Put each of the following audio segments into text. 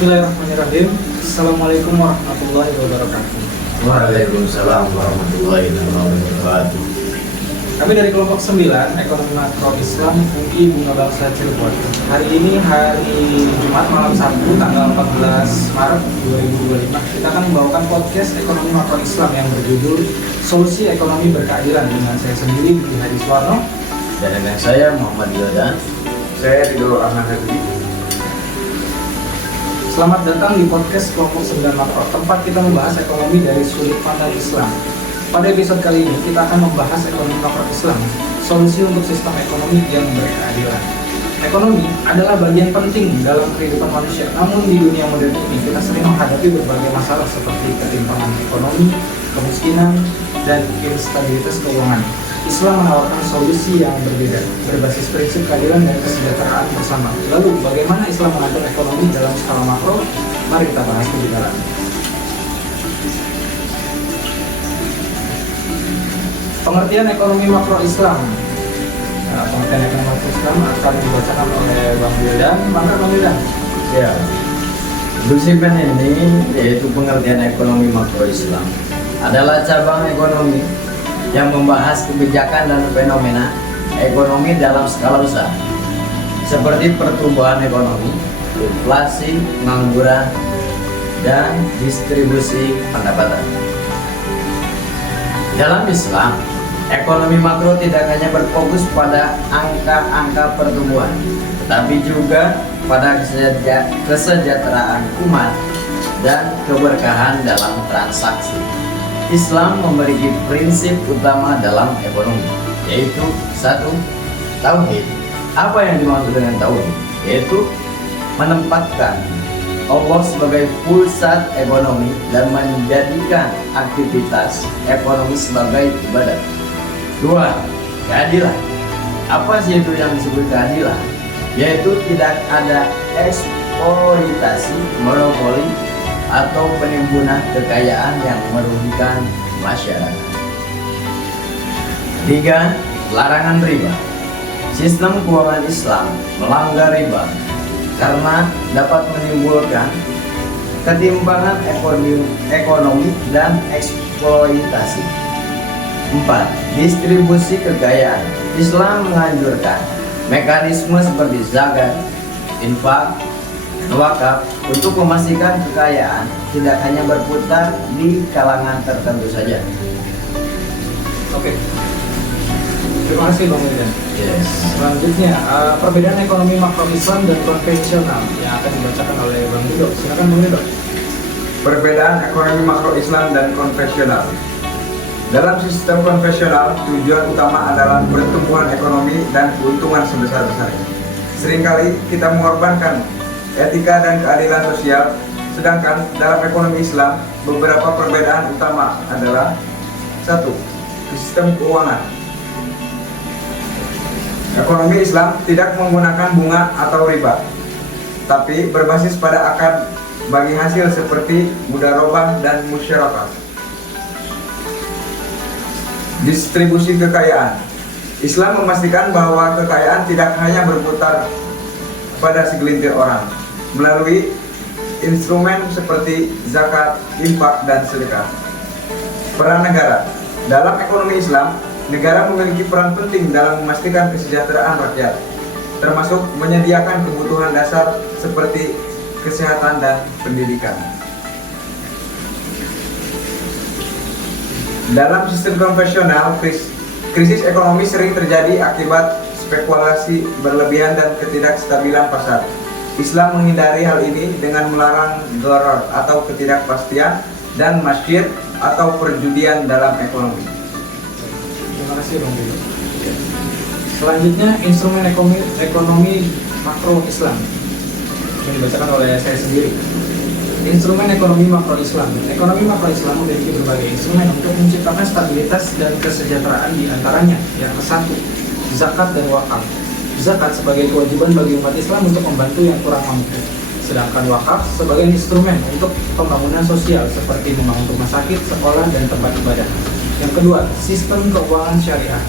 Bismillahirrahmanirrahim. Assalamualaikum warahmatullahi wabarakatuh. Waalaikumsalam warahmatullahi wabarakatuh. Kami dari kelompok 9 Ekonomi Makro Islam UI Bunga Bangsa Cirebon. Hari ini hari Jumat malam Sabtu tanggal 14 Maret 2025. Kita akan membawakan podcast Ekonomi Makro Islam yang berjudul Solusi Ekonomi Berkeadilan dengan saya sendiri Budi Hadi Suwarno Dan dengan saya Muhammad Yodan. Saya Ridho Ahmad Hadi. Selamat datang di podcast kelompok 9 Makro, tempat kita membahas ekonomi dari sudut pandang Islam. Pada episode kali ini kita akan membahas ekonomi makro Islam, solusi untuk sistem ekonomi yang berkeadilan. Ekonomi adalah bagian penting dalam kehidupan manusia, namun di dunia modern ini kita sering menghadapi berbagai masalah seperti ketimpangan ekonomi, kemiskinan, dan instabilitas keuangan. Islam menawarkan solusi yang berbeda, berbasis prinsip keadilan dan kesejahteraan bersama. Lalu, bagaimana Islam mengatur ekonomi dalam skala makro? Mari kita bahas lebih dalam. Pengertian ekonomi makro Islam. Pengertian ekonomi makro Islam akan dibacakan oleh Bang Wildan. Bang Wildan. Ya, Busipen ini yaitu pengertian ekonomi makro Islam adalah cabang ekonomi yang membahas kebijakan dan fenomena ekonomi dalam skala besar seperti pertumbuhan ekonomi, inflasi, pengangguran, dan distribusi pendapatan. Dalam Islam, ekonomi makro tidak hanya berfokus pada angka-angka pertumbuhan, tetapi juga pada kesejahteraan umat dan keberkahan dalam transaksi. Islam memiliki prinsip utama dalam ekonomi, yaitu 1. Tauhid. Apa yang dimaksud dengan tauhid? Yaitu menempatkan Allah sebagai pusat ekonomi dan menjadikan aktivitas ekonomi sebagai ibadah. 2. Keadilan. Apa sih itu yang disebut keadilan? Yaitu tidak ada eksploitasi, monopoli, atau penimbunan kekayaan yang merugikan masyarakat. 3. Larangan riba. Sistem keuangan Islam melanggar riba karena dapat menimbulkan ketimpangan ekonomi dan eksploitasi. 4. Distribusi kekayaan. Islam menganjurkan mekanisme seperti zakat, infak, dan wakaf untuk memastikan kekayaan tidak hanya berputar di kalangan tertentu saja. Oke. Terima kasih Bang Wildan. Yes. Selanjutnya, perbedaan ekonomi makro Islam dan konvensional yang akan dibacakan oleh Bang Ridho. Silakan Bang Ridho. Perbedaan ekonomi makro Islam dan konvensional. Dalam sistem konvensional, tujuan utama adalah pertumbuhan ekonomi dan keuntungan sebesar-besarnya. Seringkali kita mengorbankan etika dan keadilan sosial, sedangkan dalam ekonomi Islam, beberapa perbedaan utama adalah 1. Sistem keuangan. Ekonomi Islam tidak menggunakan bunga atau riba, tapi berbasis pada akad bagi hasil seperti mudharabah dan musyarakah. Distribusi kekayaan. Islam memastikan bahwa kekayaan tidak hanya berputar pada segelintir orang melalui instrumen seperti zakat, infak, dan sedekah. Peran negara. Dalam ekonomi Islam, negara memiliki peran penting dalam memastikan kesejahteraan rakyat, termasuk menyediakan kebutuhan dasar seperti kesehatan dan pendidikan. Dalam sistem konvensional, krisis ekonomi sering terjadi akibat spekulasi berlebihan dan ketidakstabilan pasar. Islam menghindari hal ini dengan melarang gharar atau ketidakpastian dan masyir atau perjudian dalam ekonomi. Terima kasih Bang Ridho. Selanjutnya, instrumen ekonomi makro Islam yang dibacakan oleh saya sendiri. Instrumen ekonomi makro Islam. Ekonomi makro Islam memiliki berbagai instrumen untuk menciptakan stabilitas dan kesejahteraan, di antaranya yang ke-1, zakat dan wakaf. Zakat sebagai kewajiban bagi umat Islam untuk membantu yang kurang mampu, sedangkan wakaf sebagai instrumen untuk pembangunan sosial seperti membangun rumah sakit, sekolah, dan tempat ibadah. Yang kedua, sistem keuangan syariah.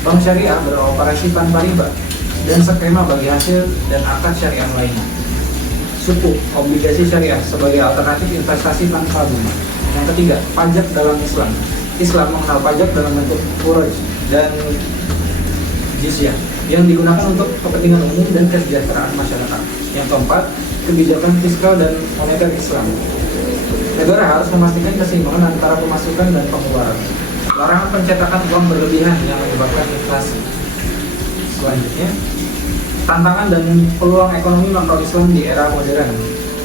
Bank syariah beroperasi tanpa riba dan skema bagi hasil dan akad syariah lainnya. sukuk obligasi syariah sebagai alternatif investasi tanpa bunga. Yang ketiga, pajak dalam Islam. Islam mengenal pajak dalam bentuk furaj dan jizyah yang digunakan untuk kepentingan umum dan kesejahteraan masyarakat. Yang keempat, kebijakan fiskal dan moneter Islam. Negara harus memastikan keseimbangan antara pemasukan dan pengeluaran. Larangan pencetakan uang berlebihan yang menyebabkan inflasi. Selanjutnya, tantangan dan peluang ekonomi makro Islam di era modern.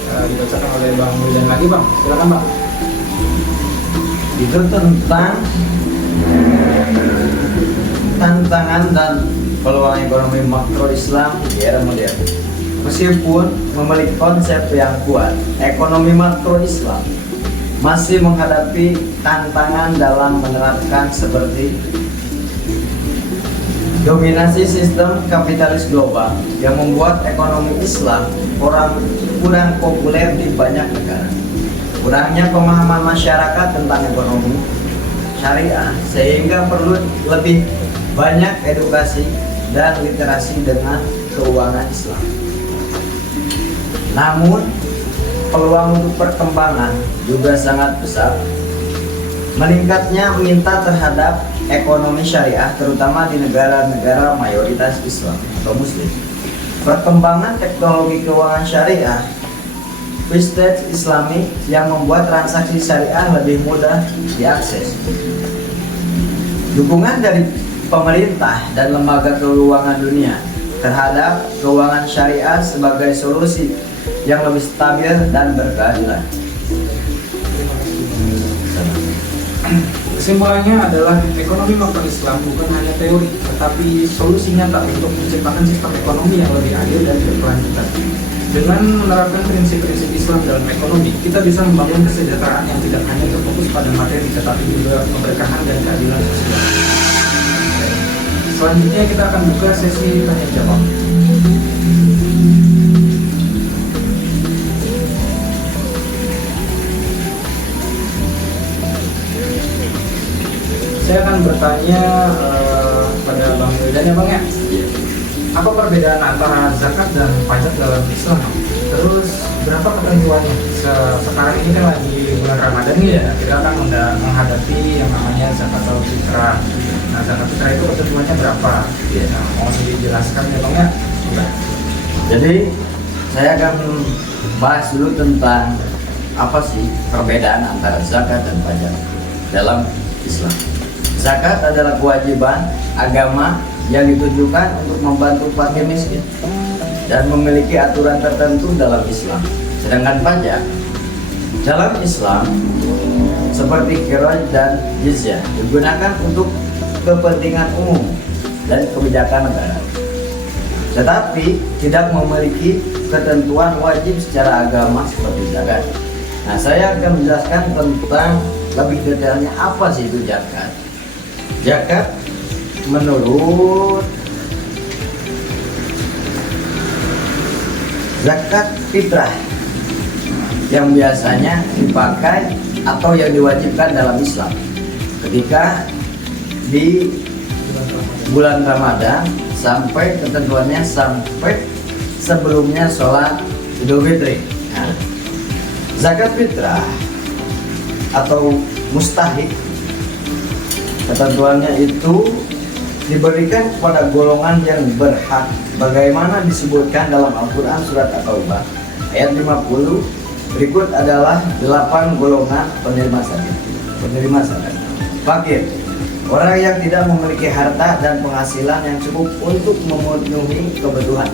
Dibacakan oleh Bang Wildan lagi, Bang. Silakan, Bang. Itu tentang tantangan dan peluang ekonomi makro Islam di era modern. Meskipun memiliki konsep yang kuat, ekonomi makro Islam masih menghadapi tantangan dalam menerapkan seperti dominasi sistem kapitalis global yang membuat ekonomi Islam kurang populer di banyak negara. Kurangnya pemahaman masyarakat tentang ekonomi syariah sehingga perlu lebih banyak edukasi dan literasi dengan keuangan Islam. Namun, peluang untuk perkembangan juga sangat besar. Meningkatnya minat terhadap ekonomi syariah terutama di negara-negara mayoritas Islam atau Muslim. Perkembangan teknologi keuangan syariah, prestige Islami yang membuat transaksi syariah lebih mudah diakses. Dukungan dari pemerintah dan lembaga keuangan dunia terhadap keuangan syariah sebagai solusi yang lebih stabil dan berkeadilan. Kesimpulannya adalah ekonomi makro Islam bukan hanya teori, tetapi solusi nyata untuk menciptakan sistem ekonomi yang lebih adil dan berkelanjutan. Dengan menerapkan prinsip-prinsip Islam dalam ekonomi, kita bisa membangun kesejahteraan yang tidak hanya terfokus pada materi, tetapi juga keberkahan dan keadilan sosial. Selanjutnya kita akan buka sesi tanya jawab. Saya akan bertanya pada Bang Wildan ya, Bang ya. Apa perbedaan antara zakat dan pajak dalam Islam? Terus berapa ketentuannya? Sekarang ini kan lagi bulan Ramadan nih ya, kita akan menghadapi yang namanya zakat atau fitrah. Nah, zakat fitrah itu ketentuannya berapa? Nah, mau dijelaskan ya, Bang ya? Jadi, saya akan bahas dulu tentang apa sih perbedaan antara zakat dan pajak dalam Islam. Zakat adalah kewajiban agama yang ditujukan untuk membantu fakir miskin dan memiliki aturan tertentu dalam Islam. Sedangkan pajak dalam Islam seperti kiraj dan jizyah digunakan untuk kepentingan umum dan kebijakan negara, tetapi tidak memiliki ketentuan wajib secara agama seperti zakat. Nah, saya akan menjelaskan tentang lebih detailnya apa sih itu zakat. Zakat menurut zakat fitrah yang biasanya dipakai atau yang diwajibkan dalam Islam ketika di bulan Ramadan sampai ketentuannya sampai sebelumnya sholat Idul Fitri. Nah, zakat fitrah atau mustahik ketentuannya itu diberikan kepada golongan yang berhak bagaimana disebutkan dalam Al-Quran surat At-Taubah ayat 50. Berikut adalah 8 golongan penerima zakat. Fakir, orang yang tidak memiliki harta dan penghasilan yang cukup untuk memenuhi kebutuhan.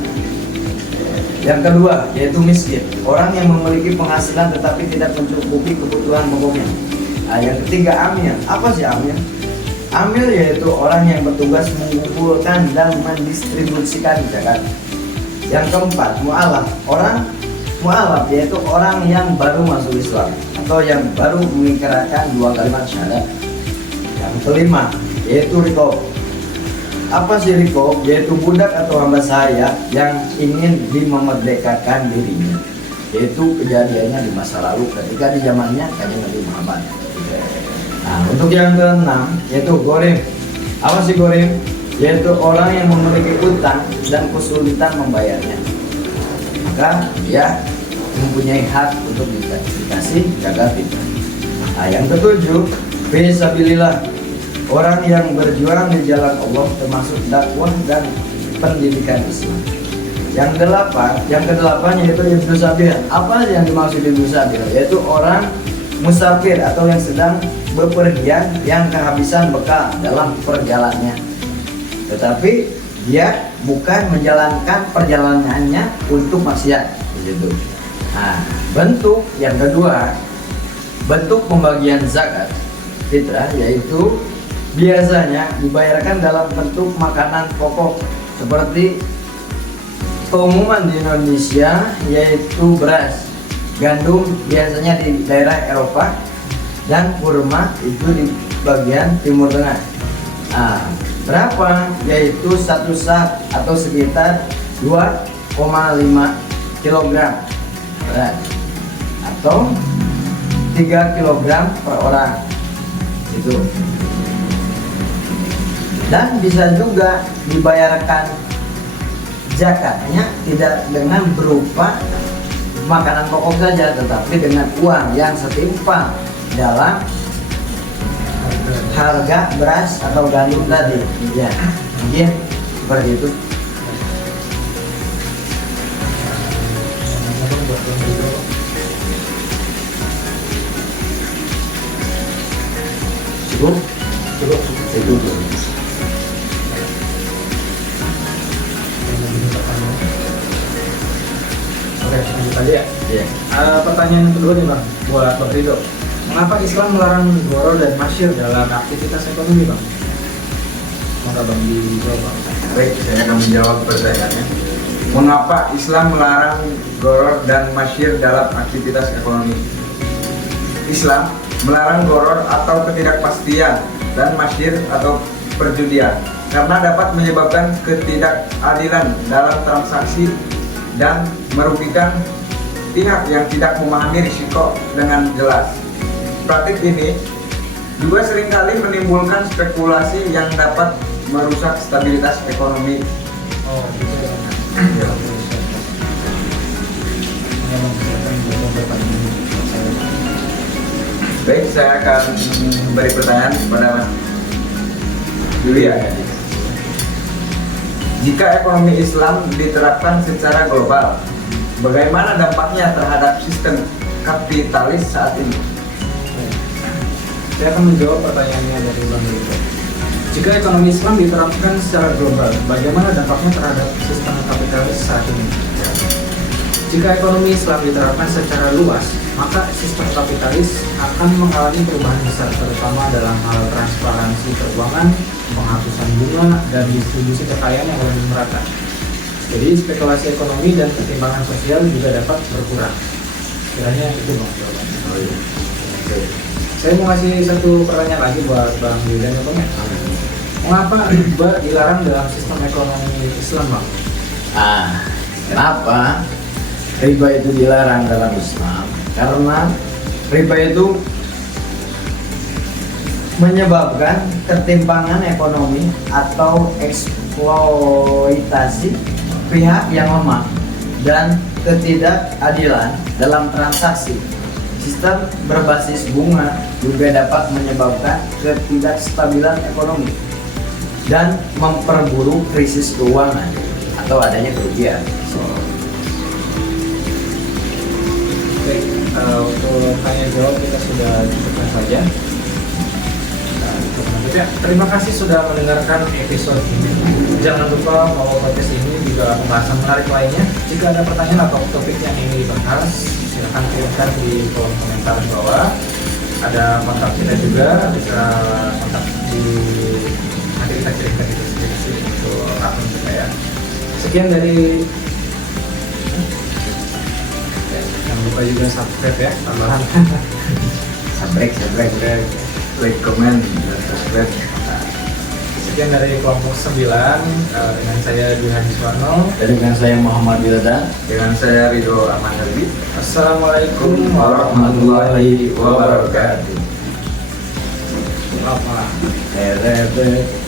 Yang kedua yaitu miskin, orang yang memiliki penghasilan tetapi tidak mencukupi kebutuhan pokoknya. Nah, yang ketiga amil. Apa sih amil? Amil yaitu orang yang bertugas mengumpulkan dan mendistribusikan zakat. Yang keempat mu'alaf. Orang mu'alaf yaitu orang yang baru masuk Islam atau yang baru mengikrar 2 kalimat syahadat. Yang kelima yaitu riqab. Apa sih riqab? Yaitu budak atau hamba sahaya yang ingin dimerdekakan dirinya. Yaitu kejadiannya di masa lalu ketika di zamannya Kanjeng Nabi Muhammad. Nah, untuk yang keenam yaitu ghorim. Apa sih ghorim? Yaitu orang yang memiliki utang dan kesulitan membayarnya. Maka dia mempunyai hak untuk dikasih zakat fitrah. Nah, yang ketujuh, fisabilillah, orang yang berjuang di jalan Allah termasuk dakwah dan pendidikan Islam. Yang kedelapan yaitu ibnu sabil. Apa yang dimaksud ibnu sabil? Yaitu orang musafir atau yang sedang bepergian yang kehabisan bekal dalam perjalanannya. Tetapi dia bukan menjalankan perjalanannya untuk maksiat, begitu. Nah, bentuk yang kedua, bentuk pembagian zakat fitrah yaitu biasanya dibayarkan dalam bentuk makanan pokok seperti keumuman di Indonesia yaitu beras, gandum biasanya di daerah Eropa, dan kurma itu di bagian Timur Tengah. Nah, berapa? Yaitu satu sak atau sekitar 2,5 kg beras atau 3 kg per orang itu. Dan bisa juga dibayarkan zakatnya tidak dengan berupa makanan pokok saja, tetapi dengan uang yang setimpal dalam harga beras atau gandum tadi. Ya, mungkin seperti itu. Cukup? Cukup. Oke, lanjut aja ya. Iya. Pertanyaan kedua nih Bang, buat Bang Ridho. Mengapa Islam melarang goro dan masyir dalam aktivitas ekonomi Bang? Maka Bang dijawab Bang. Baik, saya akan menjawab pertanyaannya. Mengapa Islam melarang goror dan masyir dalam aktivitas ekonomi? Islam melarang goror atau ketidakpastian dan masyir atau perjudian karena dapat menyebabkan ketidakadilan dalam transaksi dan merugikan pihak yang tidak memahami risiko dengan jelas. Praktik ini juga seringkali menimbulkan spekulasi yang dapat merusak stabilitas ekonomi. Oh, gitu ya. Ya. Baik, saya akan beri pertanyaan kepada Mas Yulia. Jika ekonomi Islam diterapkan secara global, bagaimana dampaknya terhadap sistem kapitalis saat ini? Saya akan menjawab pertanyaannya dari Bang Ridho. Jika ekonomi Islam diterapkan secara global, bagaimana dampaknya terhadap sistem kapitalis saat ini? Jika ekonomi Islam diterapkan secara luas, maka sistem kapitalis akan mengalami perubahan besar, terutama dalam hal transparansi keuangan, penghapusan bunga, dan distribusi kekayaan yang lebih merata. Jadi spekulasi ekonomi dan ketimpangan sosial juga dapat berkurang. Kiranya itu Bang jawabannya. Oh, iya. Oke. Saya mau kasih satu pertanyaan lagi buat Bang Yudan ya Bang ya. Mengapa riba dilarang dalam sistem ekonomi Islam Bang? Kenapa riba itu dilarang dalam Islam? Karena riba itu menyebabkan ketimpangan ekonomi atau eksploitasi pihak yang lemah dan ketidakadilan dalam transaksi. Sistem berbasis bunga juga dapat menyebabkan ketidakstabilan ekonomi dan memperburuk krisis keuangan atau adanya kerugian. Baik, untuk tanya jawab kita sudah cukupkan saja. Terima kasih sudah mendengarkan episode ini. Jangan lupa bahwa podcast ini juga pembahasan menarik lainnya. Jika ada pertanyaan atau topik yang ingin dibahas, silakan kirimkan di kolom komentar di bawah. Ada kontak kita juga, bisa kontak di nanti kita kirimkan di deskripsi untuk akun kita ya. Sekian dari jangan lupa juga subscribe ya, tambahan. Subscribe. Like, comment, dan subscribe. Sekian dari kelompok 9 dengan saya Dwi Hadi Suwarno. Dan dengan saya Muhammad Wildan. Dengan saya Ridho Rahman Harbi. Assalamualaikum warahmatullahi wabarakatuh. Selamat malam. Hehehe.